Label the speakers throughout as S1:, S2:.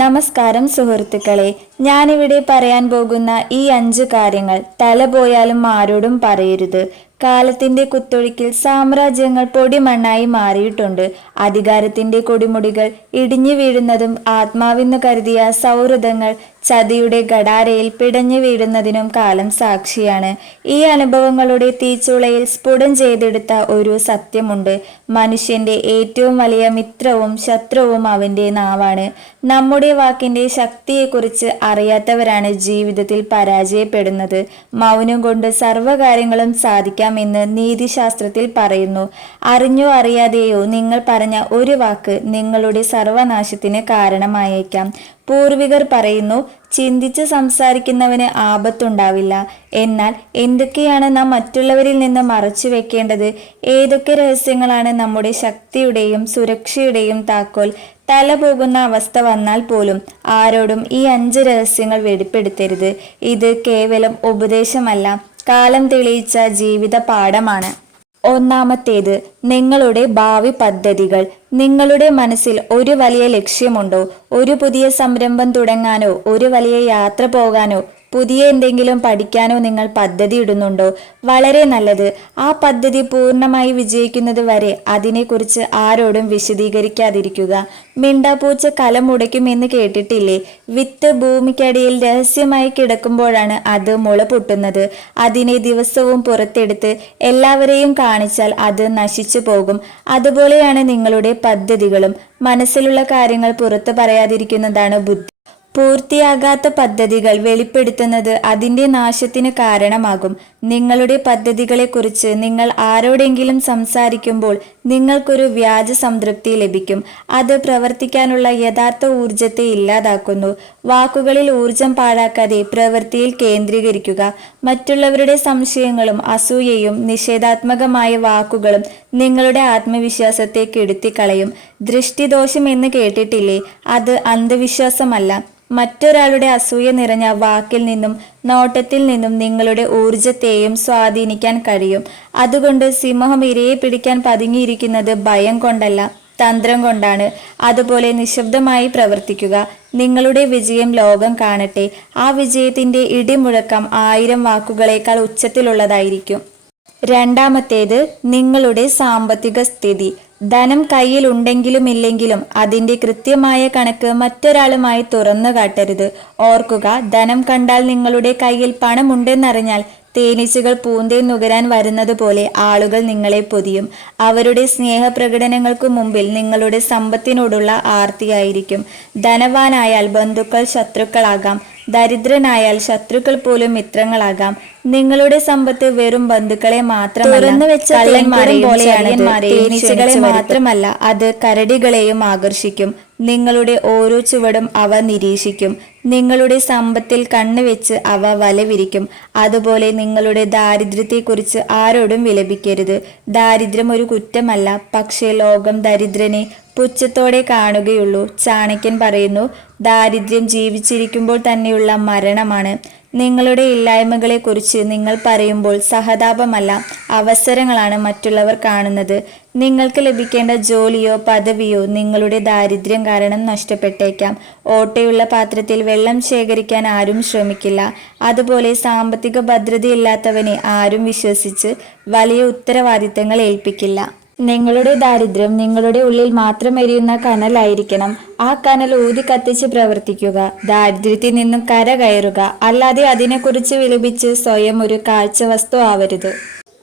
S1: നമസ്കാരം സുഹൃത്തുക്കളെ. ഞാനിവിടെ പറയാൻ പോകുന്ന ഈ അഞ്ച് കാര്യങ്ങൾ തല പോയാലും ആരോടും പറയരുത്. കാലത്തിന്റെ കുത്തൊഴുക്കിൽ സാമ്രാജ്യങ്ങൾ പൊടിമണ്ണായി മാറിയിട്ടുണ്ട്. അധികാരത്തിന്റെ കൊടിമുടികൾ ഇടിഞ്ഞു വീഴുന്നതും ആത്മാവെന്ന് കരുതിയ സൗഹൃദങ്ങൾ ചതിയുടെ ഘടാരയിൽ പിടഞ്ഞു വീഴുന്നതിനും കാലം സാക്ഷിയാണ്. ഈ അനുഭവങ്ങളുടെ തീച്ചുളയിൽ സ്ഫുടം ചെയ്തെടുത്ത ഒരു സത്യമുണ്ട്. മനുഷ്യന്റെ ഏറ്റവും വലിയ മിത്രവും ശത്രുവും അവന്റെ നാവാണ്. നമ്മുടെ വാക്കിന്റെ ശക്തിയെക്കുറിച്ച് അറിയാത്തവരാണ് ജീവിതത്തിൽ പരാജയപ്പെടുന്നത്. മൗനം കൊണ്ട് സർവകാര്യങ്ങളും സാധിക്കാമെന്ന് നീതിശാസ്ത്രത്തിൽ പറയുന്നു. അറിഞ്ഞോ അറിയാതെയോ നിങ്ങൾ പറഞ്ഞ ഒരു വാക്ക് നിങ്ങളുടെ സർവനാശത്തിന് കാരണമായേക്കാം. പൂർവികർ പറയുന്നു ചിന്തിച്ച് സംസാരിക്കുന്നവന് ആപത്തുണ്ടാവില്ല. എന്നാൽ എന്തൊക്കെയാണ് നാം മറ്റുള്ളവരിൽ നിന്ന് മറച്ചു വെക്കേണ്ടത്? ഏതൊക്കെ രഹസ്യങ്ങളാണ് നമ്മുടെ ശക്തിയുടെയും സുരക്ഷയുടെയും താക്കോൽ? തല പോകുന്ന അവസ്ഥ വന്നാൽ പോലും ആരോടും ഈ അഞ്ച് രഹസ്യങ്ങൾ വെളിപ്പെടുത്തരുത്. ഇത് കേവലം ഉപദേശമല്ല. കാലം തെളിയിച്ച ജീവിത പാഠമാണ് ഒന്നാമത്തേത് നിങ്ങളുടെ ഭാവി പദ്ധതികൾ. നിങ്ങളുടെ മനസ്സിൽ ഒരു വലിയ ലക്ഷ്യമുണ്ടോ? ഒരു പുതിയ സംരംഭം തുടങ്ങാനോ ഒരു വലിയ യാത്ര പോകാനോ പുതിയ എന്തെങ്കിലും പഠിക്കാനോ നിങ്ങൾ പദ്ധതി ഇടുന്നുണ്ടോ? വളരെ നല്ലത്. ആ പദ്ധതി പൂർണമായി വിജയിക്കുന്നത് വരെ അതിനെക്കുറിച്ച് ആരോടും വിശദീകരിക്കാതിരിക്കുക. മിണ്ടാപ്പൂച്ച കലമുടയ്ക്കുമെന്ന് കേട്ടിട്ടില്ലേ? വിത്ത് ഭൂമിക്കടിയിൽ രഹസ്യമായി കിടക്കുമ്പോഴാണ് അത് മുള പൊട്ടുന്നത്. അതിനെ ദിവസവും പുറത്തെടുത്ത് എല്ലാവരെയും കാണിച്ചാൽ അത് നശിച്ചു പോകും. അതുപോലെയാണ് നിങ്ങളുടെ പദ്ധതികളും മനസ്സിലുള്ള കാര്യങ്ങൾ പുറത്തു പറയാതിരിക്കുന്നതാണ് ബുദ്ധി. പൂർത്തിയാകാത്ത പദ്ധതികൾ വെളിപ്പെടുത്തുന്നത് അതിന്റെ നാശത്തിന് കാരണമാകും. നിങ്ങളുടെ പദ്ധതികളെക്കുറിച്ച് നിങ്ങൾ ആരോടെങ്കിലും സംസാരിക്കുമ്പോൾ നിങ്ങൾക്കൊരു വ്യാജ സംതൃപ്തി ലഭിക്കും. അത് പ്രവർത്തിക്കാനുള്ള യഥാർത്ഥ ഊർജത്തെ ഇല്ലാതാക്കുന്നു. വാക്കുകളിൽ ഊർജം പാഴാക്കാതെ പ്രവൃത്തിയിൽ കേന്ദ്രീകരിക്കുക. മറ്റുള്ളവരുടെ സംശയങ്ങളും അസൂയയും നിഷേധാത്മകമായ വാക്കുകളും നിങ്ങളുടെ ആത്മവിശ്വാസത്തെ കെടുത്തിക്കളയും ദൃഷ്ടിദോഷം എന്ന് കേട്ടിട്ടില്ലേ? അത് അന്ധവിശ്വാസമല്ല. മറ്റൊരാളുടെ അസൂയ നിറഞ്ഞ വാക്കിൽ നിന്നും നോട്ടത്തിൽ നിന്നും നിങ്ങളുടെ ഊർജത്തെയും സ്വാധീനിക്കാൻ കഴിയും. അതുകൊണ്ട് സിംഹം ഇരയെ പിടിക്കാൻ പതുങ്ങിയിരിക്കുന്നത് ഭയം കൊണ്ടല്ല തന്ത്രം കൊണ്ടാണ്. അതുപോലെ നിശബ്ദമായി പ്രവർത്തിക്കുക. നിങ്ങളുടെ വിജയം ലോകം കാണട്ടെ. ആ വിജയത്തിന്റെ ഇടിമുഴക്കം ആയിരം വാക്കുകളേക്കാൾ ഉച്ചത്തിലുള്ളതായിരിക്കും. രണ്ടാമത്തേത് നിങ്ങളുടെ സാമ്പത്തിക സ്ഥിതി. ധനം കയ്യിൽ ഉണ്ടെങ്കിലും ഇല്ലെങ്കിലും അതിന്റെ കൃത്യമായ കണക്ക് മറ്റൊരാളുമായി തുറന്നു കാട്ടരുത്. ഓർക്കുക ധനം കണ്ടാൽ നിങ്ങളുടെ കയ്യിൽ പണമുണ്ടെന്നറിഞ്ഞാൽ തേനീച്ചകൾ പൂന്തേൻ നുകരാൻ വരുന്നത് പോലെ ആളുകൾ നിങ്ങളെ പൊതിയും. അവരുടെ സ്നേഹപ്രകടനങ്ങൾക്ക് മുമ്പിൽ നിങ്ങളുടെ സമ്പത്തിനോടുള്ള ആർത്തിയായിരിക്കും. ധനവാനായാൽ ബന്ധുക്കൾ ശത്രുക്കളാകാം. ദരിദ്രനായാൽ ശത്രുക്കൾ പോലും മിത്രങ്ങളാകാം. നിങ്ങളുടെ സമ്പത്ത് വെറും ബന്ധുക്കളെ മാത്രമല്ല മാത്രമല്ല അത് കരടികളെയും ആകർഷിക്കും. നിങ്ങളുടെ ഓരോ ചുവടും അവ നിരീക്ഷിക്കും. നിങ്ങളുടെ സമ്പത്തിൽ കണ്ണുവെച്ച് അവ വലവിരിക്കും. അതുപോലെ നിങ്ങളുടെ ദാരിദ്ര്യത്തെക്കുറിച്ച് ആരോടും വിലപിക്കരുത്. ദാരിദ്ര്യം ഒരു കുറ്റമല്ല പക്ഷേ ലോകം ദരിദ്രനെ പുച്ഛത്തോടെ കാണുകയുള്ളൂ. ചാണക്യൻ പറയുന്നു ദാരിദ്ര്യം ജീവിച്ചിരിക്കുമ്പോൾ തന്നെയുള്ള മരണമാണ്. നിങ്ങളുടെ ഇല്ലായ്മകളെക്കുറിച്ച് നിങ്ങൾ പറയുമ്പോൾ സഹതാപമല്ല അവസരങ്ങളാണ് മറ്റുള്ളവർ കാണുന്നത്. നിങ്ങൾക്ക് ലഭിക്കേണ്ട ജോലിയോ പദവിയോ നിങ്ങളുടെ ദാരിദ്ര്യം കാരണം നഷ്ടപ്പെട്ടേക്കാം. ഓട്ടയുള്ള പാത്രത്തിൽ വെള്ളം ശേഖരിക്കാൻ ആരും ശ്രമിക്കില്ല. അതുപോലെ സാമ്പത്തിക ഭദ്രതയില്ലാത്തവനെ ആരും വിശ്വസിച്ച് വലിയ ഉത്തരവാദിത്തങ്ങൾ ഏൽപ്പിക്കില്ല. നിങ്ങളുടെ ദാരിദ്ര്യം നിങ്ങളുടെ ഉള്ളിൽ മാത്രം എരിയുന്ന കനലായിരിക്കണം. ആ കനൽ ഊതി കത്തിച്ച് പ്രവർത്തിക്കുക. ദാരിദ്ര്യത്തിൽ നിന്നും കര കയറുക. അല്ലാതെ അതിനെക്കുറിച്ച് വിലപിച്ച് സ്വയം ഒരു കാഴ്ച വസ്തു ആവരുത്.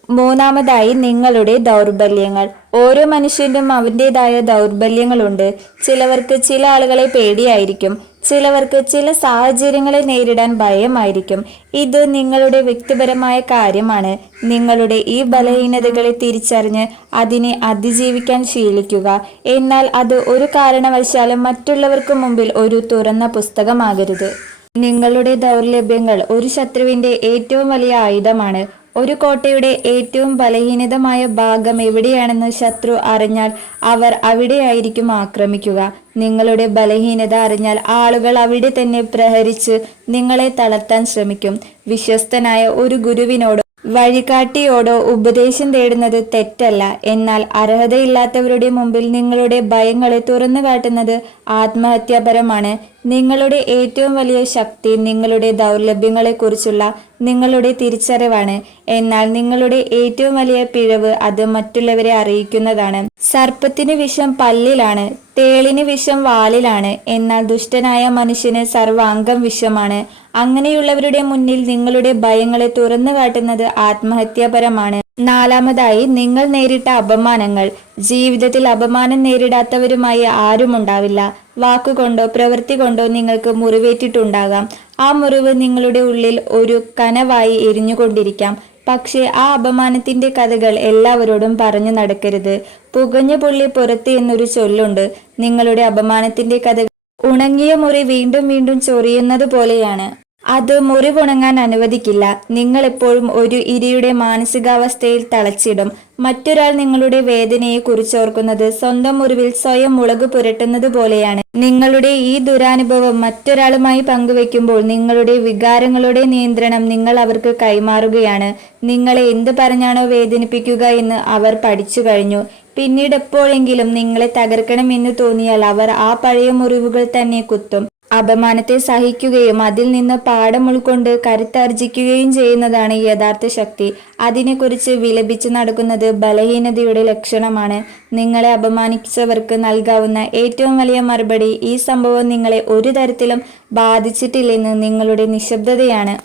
S1: മൂന്നാമതായി നിങ്ങളുടെ ദൗർബല്യങ്ങൾ. ഓരോ മനുഷ്യനും അവന്റെതായ ദൗർബല്യങ്ങളുണ്ട്. ചിലവർക്ക് ചില ആളുകളെ പേടിയായിരിക്കും. ചിലവർക്ക് ചില സാഹചര്യങ്ങളെ നേരിടാൻ ഭയമായിരിക്കും. ഇത് നിങ്ങളുടെ വ്യക്തിപരമായ കാര്യമാണ്. നിങ്ങളുടെ ഈ ബലഹീനതകളെ തിരിച്ചറിഞ്ഞ് അതിനെ അതിജീവിക്കാൻ ശീലിക്കുക. എന്നാൽ അത് ഒരു കാരണവശാലും മറ്റുള്ളവർക്ക് മുമ്പിൽ ഒരു തുറന്ന പുസ്തകമാകരുത്. നിങ്ങളുടെ ദൗർലഭ്യങ്ങൾ ഒരു ശത്രുവിന്റെ ഏറ്റവും വലിയ ആയുധമാണ്. ഒരു കോട്ടയുടെ ഏറ്റവും ബലഹീനതമായ ഭാഗം എവിടെയാണെന്ന് ശത്രു അറിഞ്ഞാൽ അവർ അവിടെയായിരിക്കും ആക്രമിക്കുക. നിങ്ങളുടെ ബലഹീനത അറിഞ്ഞാൽ ആളുകൾ അവിടെ തന്നെ പ്രഹരിച്ച് നിങ്ങളെ തളർത്താൻ ശ്രമിക്കും. വിശ്വസ്തനായ ഒരു ഗുരുവിനോട് വഴികാട്ടിയോടോ ഉപദേശം തേടുന്നത് തെറ്റല്ല. എന്നാൽ അർഹതയില്ലാത്തവരുടെ മുമ്പിൽ നിങ്ങളുടെ ഭയങ്ങളെ തുറന്നു കാട്ടുന്നത് ആത്മഹത്യാപരമാണ്. നിങ്ങളുടെ ഏറ്റവും വലിയ ശക്തി നിങ്ങളുടെ ദൗർലഭ്യങ്ങളെക്കുറിച്ചുള്ള നിങ്ങളുടെ തിരിച്ചറിവാണ്. എന്നാൽ നിങ്ങളുടെ ഏറ്റവും വലിയ പിഴവ് അത് മറ്റുള്ളവരെ അറിയിക്കുന്നതാണ്. സർപ്പത്തിന് വിഷം പല്ലിലാണ് തേളിന് വിഷം വാലിലാണ്. എന്നാൽ ദുഷ്ടനായ മനുഷ്യന് സർവാംഗം വിഷമാണ്. അങ്ങനെയുള്ളവരുടെ മുന്നിൽ നിങ്ങളുടെ ഭയങ്ങളെ തുറന്നു കാട്ടുന്നത് ആത്മഹത്യാപരമാണ്. നാലാമതായി നിങ്ങൾ നേരിട്ട അപമാനങ്ങൾ. ജീവിതത്തിൽ അപമാനം നേരിടാത്തവരുമായി ആരുമുണ്ടാവില്ല വാക്കുകൊണ്ടോ പ്രവൃത്തി കൊണ്ടോ നിങ്ങൾക്ക് മുറിവേറ്റിട്ടുണ്ടാകാം. ആ മുറിവ് നിങ്ങളുടെ ഉള്ളിൽ ഒരു കനവായി എരിഞ്ഞുകൊണ്ടിരിക്കാം. പക്ഷേ ആ അപമാനത്തിന്റെ കഥകൾ എല്ലാവരോടും പറഞ്ഞു നടക്കരുത്. പുകഞ്ഞ പുള്ളി പുറത്ത് എന്നൊരു ചൊല്ലുണ്ട്. നിങ്ങളുടെ അപമാനത്തിന്റെ കഥ ഉണങ്ങിയ മുറി വീണ്ടും വീണ്ടും ചൊറിയുന്നത് പോലെയാണ്. അത് മുറിവുണങ്ങാൻ അനുവദിക്കില്ല. നിങ്ങൾ എപ്പോഴും ഒരു ഇരിയുടെ മാനസികാവസ്ഥയിൽ തളച്ചിടും. മറ്റൊരാൾ നിങ്ങളുടെ വേദനയെ കുറിച്ചോർക്കുന്നത് സ്വന്തം മുറിവിൽ സ്വയം മുളക് പുരട്ടുന്നത് പോലെയാണ്. നിങ്ങളുടെ ഈ ദുരാനുഭവം മറ്റൊരാളുമായി പങ്കുവെക്കുമ്പോൾ നിങ്ങളുടെ വികാരങ്ങളുടെ നിയന്ത്രണം നിങ്ങൾ അവർക്ക് കൈമാറുകയാണ്. നിങ്ങളെ എന്ത് പറഞ്ഞാണോ വേദനിപ്പിക്കുക എന്ന് അവർ പഠിച്ചു കഴിഞ്ഞു. പിന്നീട് എപ്പോഴെങ്കിലും നിങ്ങളെ തകർക്കണമെന്ന് തോന്നിയാൽ അവർ ആ പഴയ മുറിവുകൾ തന്നെ കുത്തും. അപമാനത്തെ സഹിക്കുകയും അതിൽ നിന്ന് പാഠം ഉൾക്കൊണ്ട് കരുത്താർജിക്കുകയും ചെയ്യുന്നതാണ് യഥാർത്ഥ ശക്തി. അതിനെക്കുറിച്ച് വിലപിച്ച് നടക്കുന്നത് ബലഹീനതയുടെ ലക്ഷണമാണ്. നിങ്ങളെ അപമാനിച്ചവർക്ക് നൽകാവുന്ന ഏറ്റവും വലിയ മറുപടി ഈ സംഭവം നിങ്ങളെ ഒരു തരത്തിലും ബാധിച്ചിട്ടില്ലെന്ന് നിങ്ങളുടെ നിശബ്ദതയാണ്.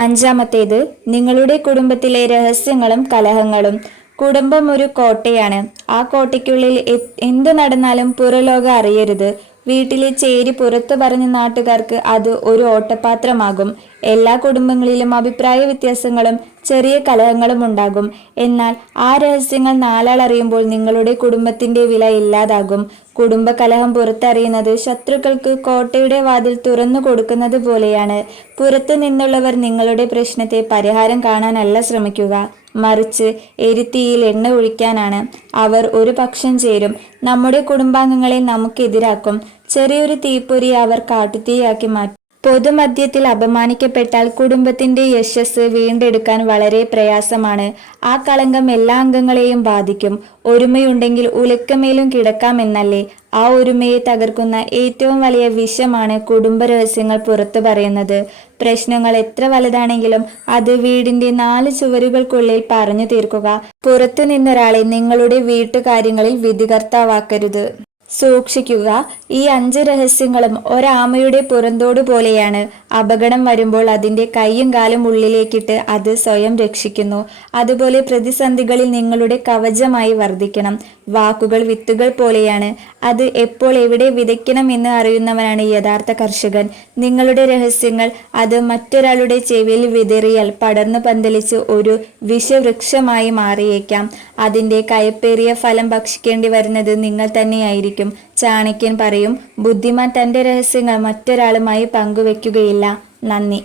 S1: അഞ്ചാമത്തേത് നിങ്ങളുടെ കുടുംബത്തിലെ രഹസ്യങ്ങളും കലഹങ്ങളും. കുടുംബം ഒരു കോട്ടയാണ്. ആ കോട്ടയ്ക്കുള്ളിൽ എന്തു നടന്നാലും പുറലോകം അറിയരുത്. വീട്ടിലെ ചേരി പുറത്തു പറഞ്ഞ നാട്ടുകാർക്ക് അത് ഒരു ഓട്ടപാത്രമാകും. എല്ലാ കുടുംബങ്ങളിലും അഭിപ്രായ വ്യത്യാസങ്ങളും ചെറിയ കലഹങ്ങളും ഉണ്ടാകും. എന്നാൽ ആ രഹസ്യങ്ങൾ നാലാൾ അറിയുമ്പോൾ നിങ്ങളുടെ കുടുംബത്തിന്റെ വില ഇല്ലാതാകും. കുടുംബ കലഹം പുറത്തറിയുന്നത് ശത്രുക്കൾക്ക് കോട്ടയുടെ വാതിൽ തുറന്നു കൊടുക്കുന്നത് പോലെയാണ്. പുറത്തു നിന്നുള്ളവർ നിങ്ങളുടെ പ്രശ്നത്തെ പരിഹാരം കാണാനല്ല ശ്രമിക്കുക. മറിച്ച് എരുത്തിയിൽ എണ്ണ ഒഴിക്കാനാണ്. അവർ ഒരു പക്ഷം ചേരും. നമ്മുടെ കുടുംബാംഗങ്ങളെ നമുക്കെതിരാക്കും. ചെറിയൊരു തീപ്പൊരി അവർ കാട്ടുതീയാക്കി മാറ്റി. പൊതുമധ്യത്തിൽ അപമാനിക്കപ്പെട്ടാൽ കുടുംബത്തിന്റെ യശസ് വീണ്ടെടുക്കാൻ വളരെ പ്രയാസമാണ്. ആ കളങ്കം എല്ലാ അംഗങ്ങളെയും ബാധിക്കും. ഒരുമയുണ്ടെങ്കിൽ ഉലക്കമേലും കിടക്കാമെന്നല്ലേ ആ ഒരുമയെ തകർക്കുന്ന ഏറ്റവും വലിയ വിഷമാണ് കുടുംബ രഹസ്യങ്ങൾ പുറത്തു പറയുന്നത്. പ്രശ്നങ്ങൾ എത്ര വലുതാണെങ്കിലും അത് വീടിന്റെ നാല് ചുവരുകൾക്കുള്ളിൽ പറഞ്ഞു തീർക്കുക. പുറത്തു നിന്നൊരാളെ നിങ്ങളുടെ വീട്ടുകാര്യങ്ങളിൽ വിധികർത്താവാക്കരുത്. സൂക്ഷിക്കുക. ഈ അഞ്ച് രഹസ്യങ്ങളും ഒരാമയുടെ പുറന്തോട് പോലെയാണ്. അപകടം വരുമ്പോൾ അതിന്റെ കൈയും കാലും ഉള്ളിലേക്കിട്ട് അത് സ്വയം രക്ഷിക്കുന്നു. അതുപോലെ പ്രതിസന്ധികളിൽ നിങ്ങളുടെ കവചമായി വർദ്ധിക്കണം. വാക്കുകൾ വിത്തുകൾ പോലെയാണ്. അത് എപ്പോൾ എവിടെ വിതയ്ക്കണം എന്ന് അറിയുന്നവനാണ് യഥാർത്ഥ കർഷകൻ. നിങ്ങളുടെ രഹസ്യങ്ങൾ അത് മറ്റൊരാളുടെ ചെവിയിൽ വിതറിയാൽ പടർന്നു പന്തലിച്ച് ഒരു വിഷവൃക്ഷമായി മാറിയേക്കാം. അതിന്റെ കയപ്പേറിയ ഫലം ഭക്ഷിക്കേണ്ടി വരുന്നത് നിങ്ങൾ തന്നെയായിരിക്കും. ചാണക്യൻ പറയും ബുദ്ധിമാൻ തന്റെ രഹസ്യങ്ങൾ മറ്റൊരാളുമായി പങ്കുവെക്കുകയില്ല. നന്ദി.